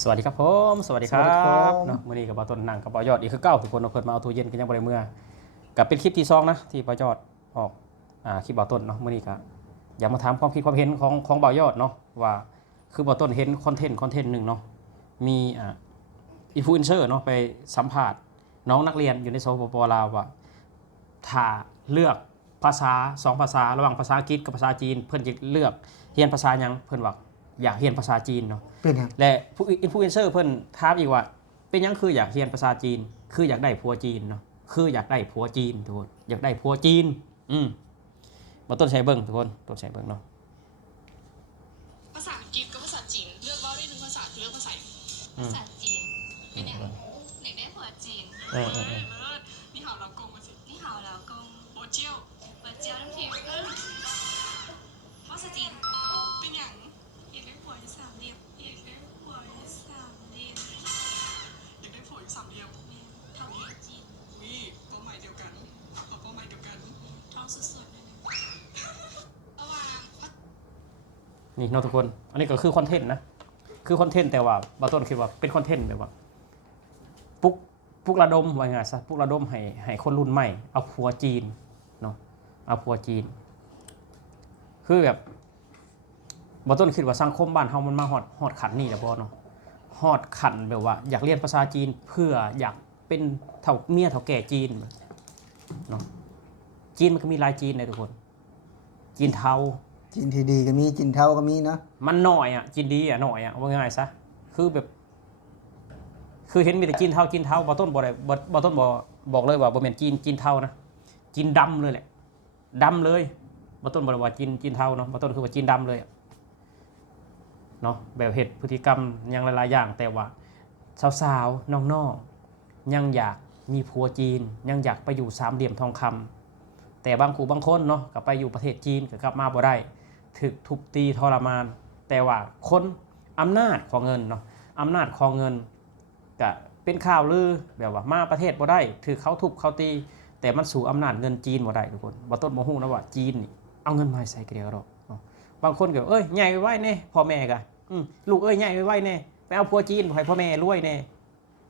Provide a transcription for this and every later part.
สวัสดีครับผมสวัสดีครับเนาะมื้อนี้กับบ่าวต้นนั่งกับบ่าวยอดอีกคือเก่าทุกคนเพิ่นมาเอาตู้เย็นกันยังบ่ได้เมื่อกับเป็นคลิปที่2นะที่บ่าวยอดออกคลิปบ่าวต้นเนาะมื้อนี้ก็อยากมาถามความคิดความเห็นของบ่าวยอดเนาะว่าคือบ่าวต้นเห็นคอนเทนต์หนึงเนาะมีอินฟลูเอนเซอร์เนาะไปสัมภาษณ์น้องนักเรียนอยู่ในสปป.ลาวว่าถ้าเลือกภาษา2ภาษาระหว่างภาษาอังกฤษกับภาษาจีนเพิ่นจะเลือกเรียนภาษาหยังเพิ่นว่าอยากเรียนภาษาจีนเนาะเป็นครับและผู้อินฟลูเอนเซอร์เพิ่นถามอีกว่าเป็นยังคืออยากเรียนภาษาจีนคืออยากได้ผัวจีนเนาะคืออยากได้ผัวจีนทุกคนอยากได้ผัวจีนมาต้นใช้เบิ้งทุกคนต้นใช้เบิ้งเนาะภาษาอังกฤษกับภาษาจีนเลือกว่าได้หนึ่งภาษาคือเลือกภาษาจีนเป็นอย่างไหนได้ผัวจีนแล้วนี่หาวเรากงมาสินี่หาวเรากงโบเจียวน้ำพริกภาษาจีนเป็นอย่างอยากได้ผัวอยู่สามเหลี่ยมอยากได้ผัวอยู่สามเหลี่ยมอยากได้ผัวอยู่สามเหลี่ยมเท่าเอจีนนี่เป้าหมายเดียวกันเอาเป้าหมายเดียวกันท้องสุดๆเลยระหว่าง นี่เนาะทุกคนอันนี้ก็คือคอนเทนต์นะคือคอนเทนต์แต่ว่าบาต้นคิดว่าเป็นคอนเทนต์แบบว่าปลุกระดมว่าไงซะปลุกระดมให้คนรุ่นใหม่เอาผัวจีนเนาะเอาผัวจีนคือแบบบาต้นคิดว่าสังคมบ้านเฮามันมาฮอดขันนี่แหละบ่เนาะฮอดขันแบบว่าอยากเรียนภาษาจีนเพื่ออยากเป็นเฒ่าเมียเฒ่าแก่จีนเนาะจีนมันก็มีหลายจีนเลยทุกคนจีนเทาจีนที่ดีก็มีจีนเท่าก็มีเนาะมันหน่อยอ่ะจีนดีอ่ะหน่อยอ่ะว่าง่ายซะคือแบบคือเห็นมีแต่จีนเทาบ่ต้นบ่ได้บ่ต้นบอกเลยว่าบ่แม่นจีนเทานะจีนดำเลยแหละดำเลยบ่ต้นบ่ได้ว่าจีนเทาเนาะบ่ต้นคือว่าจีนดำเลยเนาะแบบเฮ็ดพฤติกรรมยังหลายๆอย่างแต่ว่าสาวๆน้องๆยังอยากมีผัวจีนยังอยากไปอยู่สามเหลี่ยมทองคำแต่บางคนเนาะก็ไปอยู่ประเทศจีนก็กลับมาบ่ได้ถูกทุบตีทรมานแต่ว่าคนอำนาจของเงินเนาะอำนาจของเงินก็เป็นข่าวลือแบบว่ามาประเทศบ่ได้ถือเขาทุบเขาตีแต่มันสู่อำนาจเงินจีนบ่ได้ทุกคนบ่ต้นบ่ฮู้นะว่าจีนนี่เอาเงินมาใส่กระเดียวดอกเนาะบางคนก็เอ้ยใหญ่ไว้แน่พ่อแม่ก็ลูกเอ้ยใหญ่ไว้แน่ไปเอาผัวจีนให้พ่อแม่รวยแน่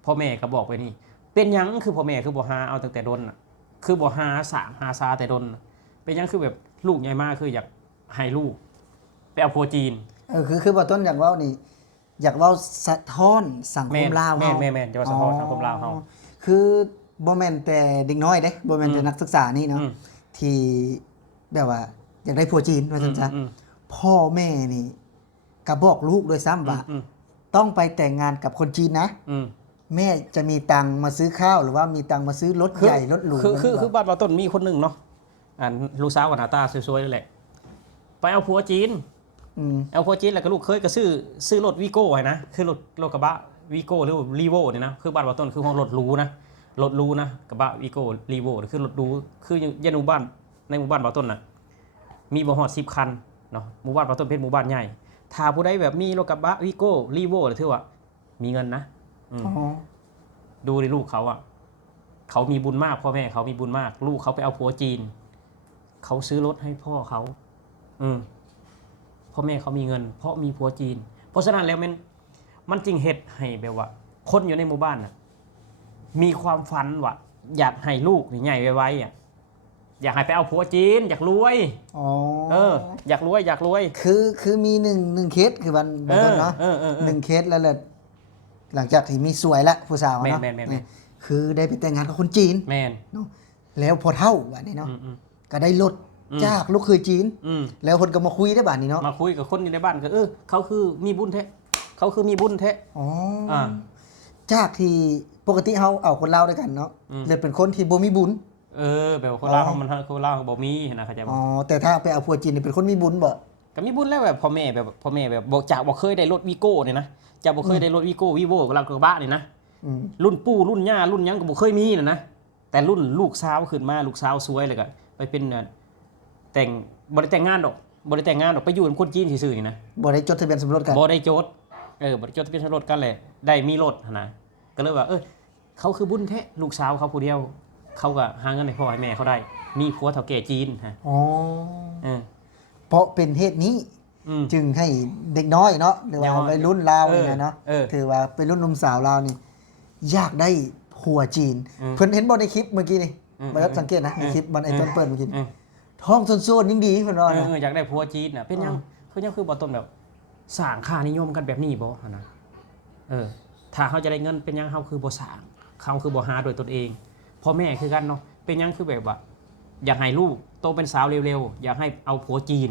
พ่อแม่ก็บอกไปนี่เป็นหยังคือพ่อแม่คือบ่หาเอาตั้งแต่ดนน่ะคือบ่หาสางหาซาแต่ดนเป็นหยังคือแบบลูกใหญ่มากคืออยากให้ลูกไปเอาผัวจีนคือบ่ต้นอยากเว้านี่อยากเว้าสะท้อนสังคมลาวเฮาแม่นจะว่าสะท้อนสังคมลาวเฮาคือบ่แม่นแต่เด็กน้อยเด้บ่แม่นแต่นักศึกษานี่เนาะที่แบบว่าอยากได้ผัวจีนว่าซั่นซะพ่อแม่นี่ก็บอกลูกด้วยซ้ำว่าต้องไปแต่งงานกับคนจีนนะแม่จะมีตังค์มาซื้อข้าวหรือว่ามีตังค์มาซื้อรถใหญ่รถหรูคือบ้านต้นมีคนหนึ่งเนาะลูกสาวกับหน้าตาสวยๆนั่นแหละไปเอาผัวจีนเอาผัวจีนแล้วก็ลูกเคยก็ซื้อรถวีโก้ไว้นะคือรถกระบะวีโก้หรือว่ารีโวเนี่ยนะคือบ้านต้นคือห้องรถหรูนะกระบะวีโก้รีโวคือรถหรูคือในหมู่บ้านต้นน่ะมีบ่ฮอด10 คันเนาะหมู่บ้านต้นเป็นหมู่บ้านใหญ่ถ้าผู้ใดแบบมีรถกระบะวีโก้รีโวถือว่ามีเงินนะดูในลูกเขาอ่ะเขามีบุญมากพ่อแม่เขามีบุญมากลูกเขาไปเอาผัวจีนเขาซื้อรถให้พ่อเขาพ่อแม่เขามีเงินเพราะมีผัวจีนเพราะฉะนั้นแล้วมันจริงเหตุให้แบบว่าคนอยู่ในหมู่บ้านน่ะมีความฝันว่าอยากให้ลูกใหญ่ไวๆอ่ะอยากให้ไปเอาผัวจีนอยากรวยอยากรวยคือมี1เคสคือมันต้นเนาะ1เคสแล้วหลังจากที่มีสวยละผู้สาวเนาะคือได้ไปแต่งงานกับคนจีนแม่นเนาะแล้วพอเท่าบัดนี้เนาะก็ได้รถจากลูกเคยจีนแล้วคนก็มาคุยได้บัดนี้เนาะมาคุยกับคนอยู่ในบ้านก็เขาคือมีบุญแท้อ๋อจากที่ปกติเฮาเอาคนลาวด้วยกันเนาะเลยเป็นคนที่บ่มีบุญแบบคนลาวมันคนลาวบ่มีนะเข้าใจบ่แต่ถ้าไปเอาผัวจีนนี่เป็นคนมีบุญบ่ก็มีบุญแล้วแบบพ่อแม่แบบบ่เคยได้รถวีโก้เนี่ยนะจะบ่เคยได้รถวีโก้วีโวกับเรากระบะนี่นะรุ่นปู่รุ่นย่ารุ่นยังก็บ่เคยมีนะแต่รุ่นลูกสาวขึ้นมาลูกสาวสวยเลยก็ไปเป็นแต่งบ่ได้แต่งงานดอกไปอยู่กับคนจีนซื่อๆนี่นะบ่ได้จดทะเบียนสมรสกันบ่ได้จดบ่ได้จดทะเบียนสมรสกันเลยได้มีรถนะก็เลยว่าเขาคือบุญแท้ลูกสาวเขาผู้เดียวเขาก็หาเงินให้พ่อให้แม่เขาได้มีผัวเฒ่าแก่จีนฮะเพราะเป็นเหตุนี้ จึงให้เด็กน้อยเนาะหรือว่าวัยรุ่นลาว เออ นี่นะเนาะ เออ ถือว่าเป็นรุ่นหนุ่มสาวลาวนี่อยากได้ผัวจีนเพิ่นเห็นบ่ในคลิปเมื่อกี้นี่บ่ได้สังเกตนะในคลิปมันไอ้ต้นเปิดเมื่อกี้ท้องโซนๆยิ่งดีเพิ่นว่านะ อยากได้ผัวจีนน่ะเป็นยังคือบ่ต้นแบบสร้างค่านิยมกันแบบนี้บ่หั่นนะถ้าเขาจะได้เงินเป็นยังเขาคือบ่สร้างเขาคือบ่หาโดยตนเองพ่อแม่คือกันเนาะเป็นยังคือแบบว่าอยากให้ลูกโตเป็นสาวเร็วๆอยากให้เอาผัวจีน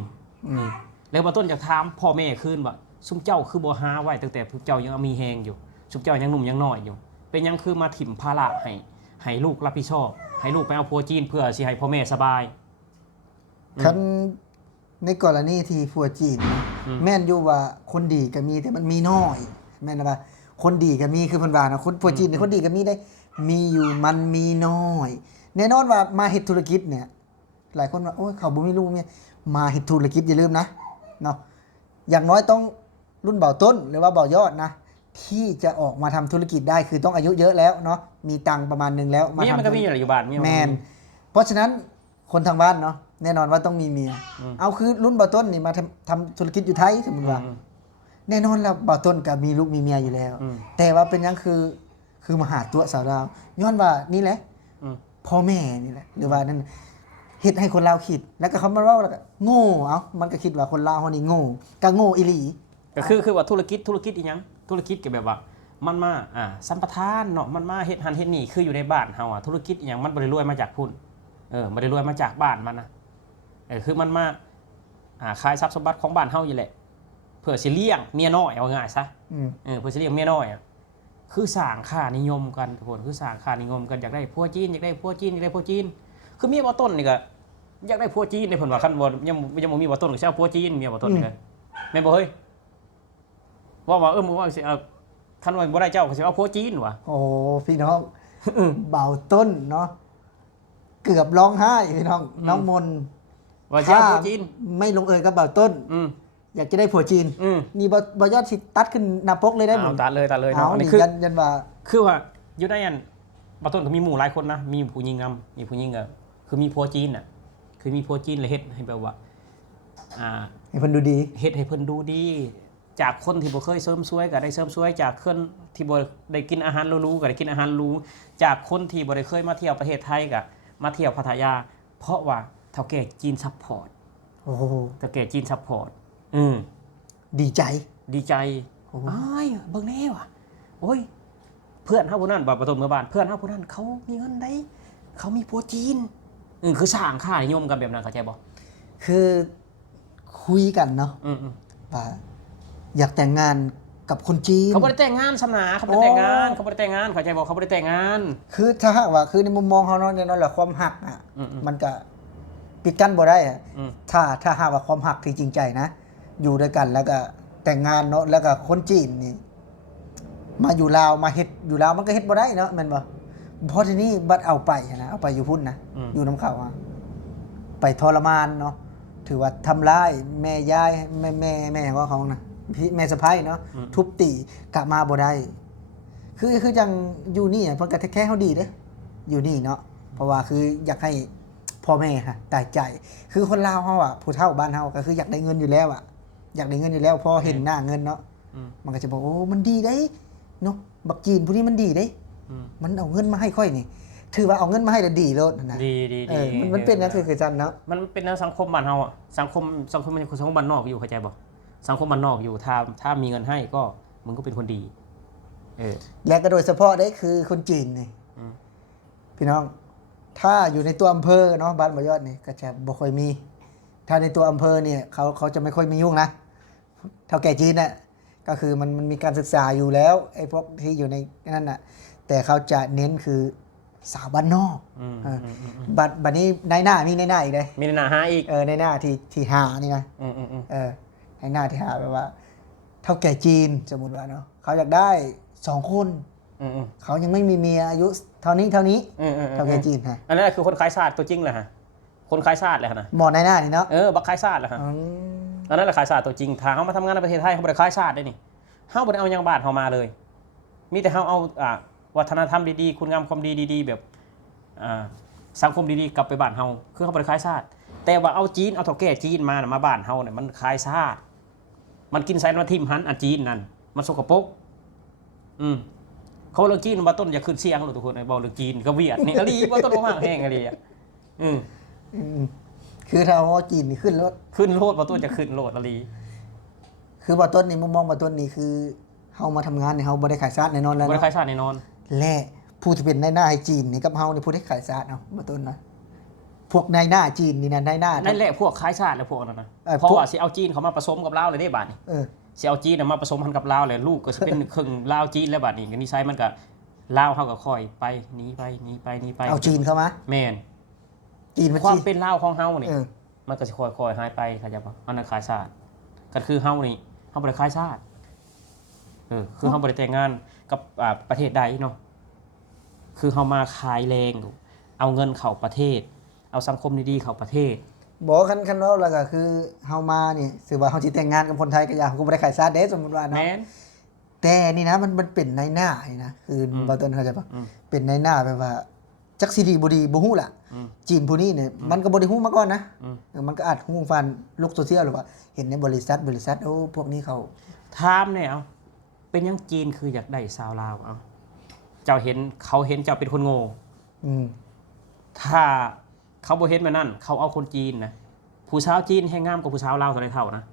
แล้วบ่ต้นจะถามพ่อแม่คืนว่าซุมเจ้าคือบ่หาไว้ตั้งแต่พวกเจ้ายังมีแฮงอยู่ซุมเจ้ายังหนุ่มยังน้อยอยู่เป็นยังคือมาถิ่มภาระให้ลูกรับผิดชอบให้ลูกไปเอาผัวจีนเพื่อสิให้พ่อแม่สบาย คันในกรณีที่ผัวจีนนะแม่นอยู่ว่าคนดีก็มีแต่มันมีน้อยแม่นว่าคนดีก็มีคือเพิ่นว่านะคนผัวจีนเนี่ยคนดีก็มีได้มีอยู่มันมีน้อย แน่นอนว่ามาเฮ็ดธุรกิจเนี่ยหลายคนว่าโอ้ยเขาบ่มีลูกเนี่ยมาเฮ็ดธุรกิจอย่าลืมนะเนาะอย่างน้อยต้องรุ่นเบาต้นหรือว่าเบายอดนะที่จะออกมาทำธุรกิจได้คือต้องอายุเยอะแล้วเนาะมีตังค์ประมาณนึงแล้วมา เมีย ทำ มันก็มีอยู่บ้าน แมนเพราะฉะนั้นคนทางบ้านเนาะแน่นอนว่าต้องมีเมียเอาคือรุ่นเบาต้นนี่มาทำธุรกิจอยู่ไทยสมมติว่าแน่นอนแล้วเบาต้นก็มีลูกมีเมียอยู่แล้วแต่ว่าเป็นยังคือมาหาตัวสาวดาวย้อนว่านี่แหละพ่อแม่นี่แหละหรือว่านั่นเฮ็ดให้คนลาวคิดแล้วก็เขามาเล่าแล้วก็โง่เอามันก็คิดว่าคนลาวเฮานี่โง่ก็โง่อีหลี ก็คือว่าธุรกิจอีหยังธุรกิจก็แบบว่ามันมาสัมปทานเนาะมันมาเฮ็ดหันเฮ็ดนี่คืออยู่ในบ้านเฮาธุรกิจอีหยังมันบ่ได้รวยมาจากพุ่นบ่ได้รวยมาจากบ้านมันนะคือมันมาขายทรัพย์สมบัติของบ้านเฮาอยู่แหละเพื่อสิเลี้ยงเมียน้อยเอาง่ายซะเพื่อสิเลี้ยงเมียน้อยคือสร้างค่านิยมกันทุกคนคือสร้างค่านิยมกันอยากได้ผัวจีนอยากได้ผัวจีนอยากได้ผัวจีนคือเมียบ่ต้นนี่ก็อยากได้ผัวจีนในเพิ่นว่าคันบ่ยังบ่มีบ่ต้นก็สิเอาผัวจีนเมียบ่ต้นนี่แม่นบ่เฮ้ยว่ามึงว่าสิเอาคันว่าบ่ได้เจ้าก็สิเอาผัวจีนว่ะ โอ้พี่น้องเบาต้นเนาะเกือบร้องไห้พี่น้องน้องมน ว่าสิเอาผัวจีน ไม่ลงเอยกับเบาต้นอยากจะได้ผัวจีนนี่บอยอดสิตัดขึ้นหน้าปกเลยได้ เอาตัดเลย เอา อัน นี่ นี้คือ ยันว่า คือว่าอยู่ได้อันบ่ต้นก็มีหมู่หลายคนนะมีผู้หญิงมีผู้หญิงก็คือมีผัวจีนน่ะคือมีผัวจีนเลยเฮ็ดให้แบบว่าให้เพิ่นดูดี เฮ็ดให้เพิ่นดูดีจากคนที่บ่เคยเสริมสวยก็ได้เสริมสวยจากคนที่บ่ได้กินอาหารหรูๆก็ได้กินอาหารหรูจากคนที่บ่ได้เคยมาเที่ยวประเทศไทยก็มาเที่ยวพัทยาเพราะว่าเฒ่าแก่จีนซัพพอร์ต โอ้โห เฒ่าแก่จีนซัพพอร์ตดีใจ อ้ายเบิ่งแน่ว่ะโอ้ยเพื่อนเฮาผู้นั้นบ่ประตูเมื่อบ้านเพื่อนเฮาผู้นั้นเขามีเงินได้เขามีผัวจีนคือสร้างค่านิยมกันแบบนั้นเข้าใจบ่คือคุยกันเนาะว่าอยากแต่งงานกับคนจีนเขาบ่ได้แต่งงานสำนาเขาบ่ได้แต่งงานเข้าใจบ่เขาบ่ได้แต่งงานคือถ้าหากว่าคือในมุมมองเขาเนาะเนี่ยเนาะแหละความหักมันก็ปิดกั้นบ่ได้ถ้าหากว่าความหักที่จริงใจนะอยู่ด้วยกันแล้วก็แต่งงานเนาะแล้วก็คนจีนนี่มาอยู่ลาวมาเฮ็ดอยู่ลาวมันก็เฮ็ดบ่ได้เนาะแม่นบ่เพราะทีนี้บัดเอาไปนะเอาไปอยู่พุ่นนะอยู่น้ำเขาไปทรมานเนาะถือว่าทำร้ายแม่ยายแม่ว่าของนะพี่แม่สะใภ้เนาะทุบตีกลับมาบ่ได้คือจังอยู่นี่เพิ่นก็แค่เฮาดีเด้อยู่นี่เนาะเพราะว่าคืออยากให้พ่อแม่ค่ะตายใจคือคนลาวเฮาผู้เฒ่าบ้านเฮาก็คืออยากได้เงินอยู่แล้วอยากได้เงินอยู่แล้วพอเห็นหน้าเงินเนาะมันก็จะบอกโอ้มันดีได้เนาะบักจีนผู้นี้มันดีได้มันเอาเงินมาให้ค่อยนี่ถือว่าเอาเงินมาให้แล้วดีแล้วนะดีมันเป็นนะคือจันเนาะมันเป็นสังคมบ้านเฮาสังคมมันคือสังคมบ้านนอกอยู่เข้าใจบ่สังคมบ้านนอกอยู่ถ้ามีเงินให้ก็มึงก็เป็นคนดีและก็โดยเฉพาะได้คือคนจีนนี่พี่น้องถ้าอยู่ในตัวอำเภอเนาะบ้านบ่ยอดนี่ก็จะบ่ค่อยมีถ้าในตัวอำเภอเนี่ยเขาจะไม่ค่อยมียุ่งนะเท่าแก่จีนน่ะก็คือมันมีการศึกษาอยู่แล้วไอ้พวกที่อยู่ในนั่นน่ะแต่เขาจะเน้นคือสาวบ้านนอกบัดนี้ในหน้ามีในหน้าอีกเลยมีในหน้าหาอีกในหน้าที่หานี่นะในหน้าที่หาแปลว่าเท่าแก่จีนสมมุติว่าเนาะเขาอยากได้2คนเขายังไม่มีเมียอายุเท่านี้เท่าแก่จีนฮะอันนั้นคือคนขายชาติตัวจริงแหละฮะคนขายชาติเลยนะหมอในหน้านี่เนาะบักขายชาติแหละฮะอันนั้นแหละขายชาติตัวจริงถ้าเขามาทำงานในประเทศไทยเขาบ่ได้ขายชาติได้นี่เขาบ่ได้เอายังบาทเขามาเลยมีแต่เขาเอาวัฒนธรรมดีๆคุณงามความดีๆแบบสังคมดีๆกลับไปบ้านเฮาคือเขาบ่ได้ขายชาติแต่ว่าเอาจีนเอาเฒ่าแก่จีนมาบ้านเฮาเนี่ยมันขายชาติ มันกินไซมาทิมหันอาจีนนั่นมันสกปรกเขาเรื่องจีนมาต้นอย่าขึ้นเสียงหรอกทุกคนไอ้บอกเรื่องจีนก็เวียดนี่อะไรว่าต้นมากแห้งอะไรอ่ะคือถ้าเอาจีนนี่ขึ้นโลดมาต้นจะขึ้นโลดอะไรคือบ่ต้นนี่มุมมองบ่ต้นนี่คือเฮามาทำงานเนี่ยเฮาบ่ได้ขายชาติแน่นอนแล้วบ่ได้ขายชาติแน่นอนและผู้ที่เป็นนายหน้าให้จีนนี่กับเฮานี่ผู้ได้ขายชาติเอาบ่ต้นนะพวกนายหน้าจีนนี่นะนายหน้านั่นแหละพวกขายชาติและพวกนั้นนะเพราะว่าสิเอาจีนเขามาผสมกับลาวเลยได้บาดนี่สิเอาจีนมาผสมกันกับลาวเลยลูกก็สิเป็นครึ่งลาวจีนแล้วบาดนี้ก็นิสัยมันก็ลาวเฮาก็ค่อยไปหนีไปเอาจีนเข้ามาแม่นจีนมันความเป็นลาวของเฮานี่มันก็สิค่อยๆหายไปเข้าใจบ่อันนั้นขายชาติก็คือเฮานี่เฮาบ่ได้ขายชาติคือเฮาบ่ได้แต่งงานกับประเทศใดเนาะคือเฮามาขายแรงเอาเงินเข้าประเทศเอาสังคมดีๆเข้าประเทศบอกคันเนาะแล้วก็คือเฮามานี่ถือว่าเฮาสิแต่งงานกับคนไทยก็อย่าก็บ่ได้ขายชาติเด้สมมุติว่าเนาะแต่นี่นะมันเป็นในหน้านี่นะคือบ่ต้นเข้าใจป่ะเป็นในหน้าแบบว่าจักสิดีบ่ดีบ่ฮู้ล่ะจีนผู้นี้เนี่ยมันก็บ่ได้ฮู้มาก่อนนะมันก็อาจฮู้ฟันโลกโซเชียลหรือว่าเห็นในบริษัทโอ้พวกนี้เขาถามเนี่ยเอาเป็นยังจีนคืออยากได้สาวลาวเอาเจ้าเห็นเขาเห็นเจ้าเป็นคนโง่ถ้าเขาบ่เห็นแบบนั้นเขาเอาคนจีนนะผู้สาวจีนให้งามกว่าผู้สาวลาวเท่าไรเท่านะ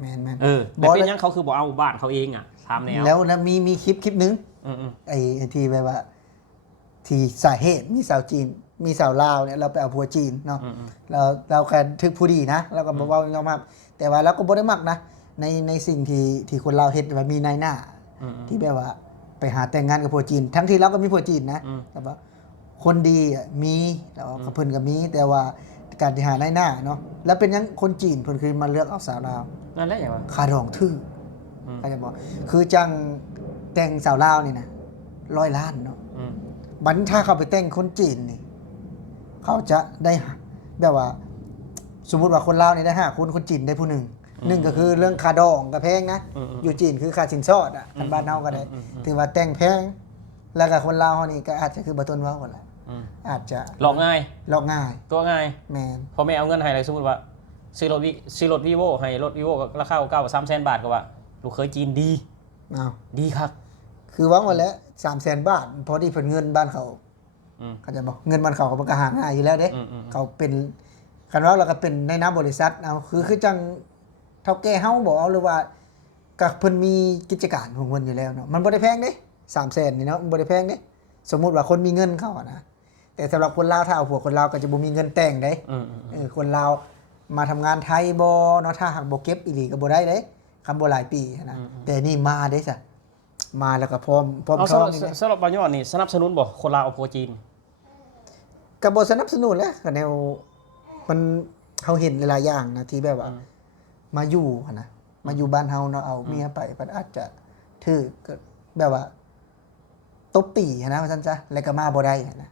แม่นแต่เป็นยังเขาคือบ่เอาบ้านเขาเองอ่ะถามแนวแล้วนะมีคลิปนึงไอ้ที่แบบว่าที่สาเหตุมีสาวจีนมีสาวลาวเนี่ยเราไปเอาผัวจีนเนาะเราแค่ทึกผู้ดีนะเราก็บ่เว้ายอมรับแต่ว่าเราก็บ่ได้มักนะในสิ่งที่คนลาวเฮ็ดว่ามีนายหน้าที่แบบว่าไปหาแต่งงานกับผัวจีนทั้งที่เราก็มีผัวจีนนะแต่ว่าคนดีมีแล้วก็เพิ่นก็มีแต่ว่าการที่หานายหน้าเนาะแล้วเป็นยังคนจีนเพิ่นคือมาเลือกเอาสาวลาวนั่นแหละอย่างว่าค่าดองทึ่งก็จะบอกคือจังแต่งสาวลาวนี่นะ100 ล้านเนาะบัดถ้าเขาไปแต่งคนจีนนี่เขาจะได้แบบว่าสมมุติว่าคนลาวนี่ได้5คนจีนได้ผู้หนึ่งก็คือเรื่องค่าดองก็แพงนะอยู่จีนคือค่าสินสอดอ่ะคันบ้านเฮาก็ได้ถือว่าแต่งแพงแล้วก็คนลาวเฮานี่ก็อาจจะคือบ่ต้นเว้ากันแหละอาจจะหลอกง่ายตัวง่ายแม่นพอแม่เอาเงินให้อะไรสมมุติว่าซื้อรถ Vivo ให้รถ Vivo ก็ราคา300,000 บาทก็ว่าลูกเคยจีนดีดีคักคือหวังว่าแล้ว300,000 บาทพอดีเพิ่นเงินบ้านเขาเขาจะบอกเงินบ้านเขาก็หาง่ายอยู่แล้วเด้เขาเป็นคันว่าเราก็เป็นในนามบริษัทเอาคือจังเท่าแก่เฮาบอกเอาหรือว่าก็เพิ่นมีกิจการของเพิ่นอยู่แล้วเนาะมันบ่ได้แพงเด้300,000นี่เนาะบ่ได้แพงเด้สมมุติว่าคนมีเงินเขานะแต่สำหรับคนลาวถ้าเอาผัวคนลาวก็จะบ่มีเงินแต่งเด้คนลาวมาทำงานไทยบ่เนาะถ้าหากบ่เก็บอีหลีก็บ่ได้เด้คำบ่หลายปีนะแต่นี่มาเด้ซะมาแล้วก็พร้อมท้องนี่สำหรับบางยอดนี่สนับสนุนบ่คนลาวเอาผัวจีนก็บ่สนับสนุนแหละก็แนวมันเฮาเห็นหลายๆอย่างนะที่แบบว่ามาอยู่นะมาอยู่บ้านเฮาเนาะเอาเมียไปมันอาจจะถือก็แบบว่าตบตีนะว่าซั่นจ้ะแล้วก็มาบ่ได้นะ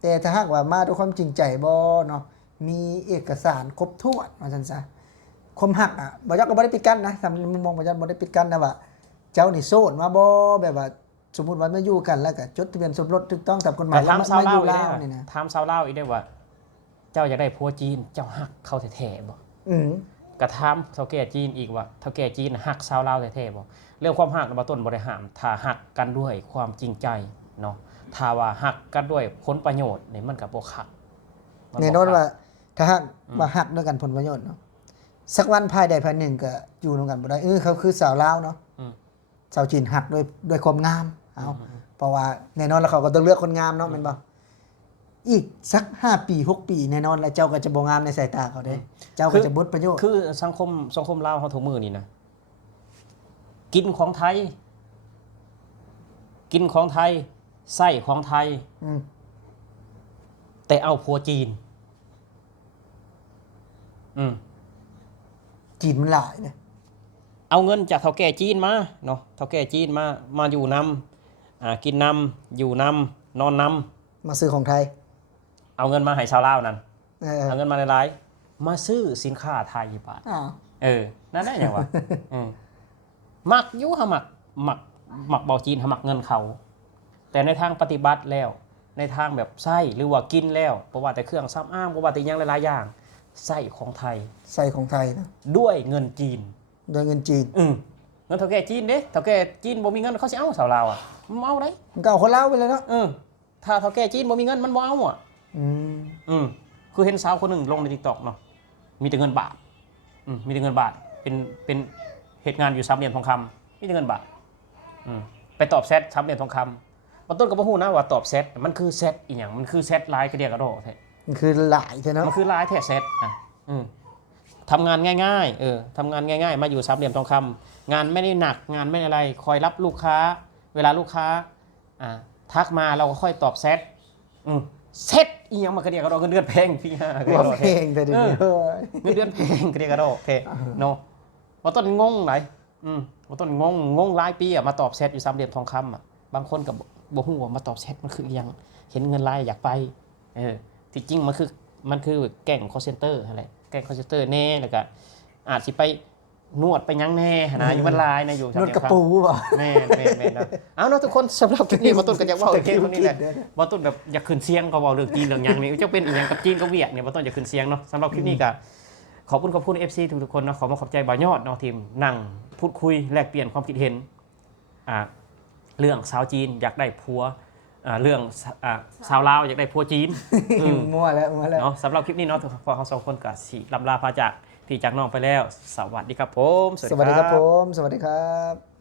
แต่ถ้าหากว่ามาด้วยความจริงใจบ่เนาะมีเอกสารครบถ้วนว่าซั่นซะความฮักอ่ะบ่ยักก็บ่ได้ปิดกั้นนะสำหรับมุมมองบ่ยักบ่ได้ปิดกั้นนะว่าเจ้านี่โสดมาบ่แบบว่าสมมุติว่ามาอยู่กันแล้วก็จดทะเบียนสมรสถูกต้องตามกฎหมายแล้วมาอยู่ลาวนี่นะถามชาวลาวอีกได้ว่าเจ้าอยากได้ผัวจีนเจ้าฮักเขาแท้ๆบ่กระทำเฒ่าแก่จีนอีกว่าเฒ่าแก่จีนฮักชาวลาวแท้ๆบ่เรื่องความฮักบ่ต้นบ่ได้ห้ามถ้าฮักกันด้วยความจริงใจเนาะถ้าว่าฮักกันด้วยผลประโยชน์นี่มันก็บ่คักแน่นอนว่าถ้าฮักว่าฮักด้วยกันผลประโยชน์เนาะสักวันภายใดภายหนึ่งก็อยู่ร่วมกันบ่ได้เขาคือสาวลาวเนาะชาวจีนฮักด้วยความงามเอาเพราะว่าแน่นอนแล้วเขาก็ต้องเลือกคนงามเนาะแม่นบ่อีกสัก5 ปี6 ปีแน่นอนแล้วเจ้าก็จะบ่งามในสายตาเขาเด้เจ้าก็จะบดประโยชน์คือสังคมลาวเฮาทุกมื้อนี่นะกินของไทยใส่ของไทยแต่เอาผัวจีนจีนมันหลายเนี่ยเอาเงินจากเฒ่าแก่จีนมาเนาะเฒ่าแก่จีนมาอยู่นำกินนำอยู่นำนอนนำมาซื้อของไทยเอาเงินมาให้ชาวลาวนั่นเอาเงินมาหลายๆมาซื้อสินค้าไทยบาทนั่นได้อย่างวะมักอยู่หมักเบาจีนหมักเงินเขาแต่ในทางปฏิบัติแล้วในทางแบบไส้หรือว่ากินแล้วเพราะว่าแต่เครื่องซ้ำอ้างเพราะว่าแต่ยังหลายๆอย่างไส้ของไทยนะด้วยเงินจีน โดยเงินจีน เงินเท่าแก่จีนเด้เท่าแก่จีนบ่มีเงินเขาสิเอาสาวลาวอ่ะมันเอาได้ มันก็เอาคนลาวไปเลยเนาะ ถ้าเท่าแก่จีนบ่มีเงินมันบ่เอาอ่ะ อืม คือเห็นสาวคนหนึงลงใน TikTok เนาะมีแต่เงินบาทมีแต่เงินบาทเป็นเหตุงานอยู่3เหรียญทองคำมีแต่เงินบาทไปตอบแชท3เหรียญทองคำบางต้นก็บ่ฮู้นะว่าตอบแชทมันคือแชทอีหยังมันคือแชทไลน์กระเดียกระโดดแท้ มันคือหลายใช่เนาะ มันคือไลน์แท้แชทอ่ะทำงานง่ายๆทำงานง่ายๆมาอยู่3เหลี่ยมทองคำงานไม่ได้หนักงานไม่ได้อะไรคอยรับลูกค้าเวลาลูกค้าทักมาเราก็ค่อยตอบแชทเซ็ตอีหยังมากระเดียกระโดดเงินเดือนแพงพี่ฮะ ว่าเพลงแต่เดี๋ยวนี้ เงินเดือนแพงกระเดียกระโดดโอเคเนาะว่าต้นงงไหนว่าต้นงงหลายปีมาตอบแชทอยู่3เหลี่ยมทองคำบางคนกับบ่ฮู้ว่ามาตอบแชทมันคืออีหยังเห็นเงินไลน์อยากไปที่จริงมันคือแก่ง call center อะไรแก่ง call center แน่แล้วก็อาจสิไปนวดไปยั้งแน่นะอยู่มันลายนะอยู่ นวดกระปูป่ะ แม่นะเอาเนาะทุกคนสำหรับคลิปนี้มาต้นก็อยากว่าโอเคคนนี้แหละมาต้นแบบอยากขึ้นเสียงก็บอกเรื่องจีนเรื่องยังนี่จะเป็นอีหยังกับจีนกับเวียดเนี่ยมาต้นอยากขึ้นเสียงเนาะสำหรับคลิปนี้ก็ขอบคุณ FC ทุกคนเนาะขอมาขอบใจบ่าวยอดเนาะทีมนั่งพูดคุยแลกเปลี่ยนความคิดเห็นเรื่องสาวจีนอยากได้ผัวเรื่องสาวลาวอยากได้ผัวจีน มั่วแล้วเนาะสำหรับคลิปนี้เนาะพอเขาสองคนกับสีลำลาพาจากพี่จากน้องไปแล้วสวัสดีครับผม สวัสดีครับผมสวัสดีครับ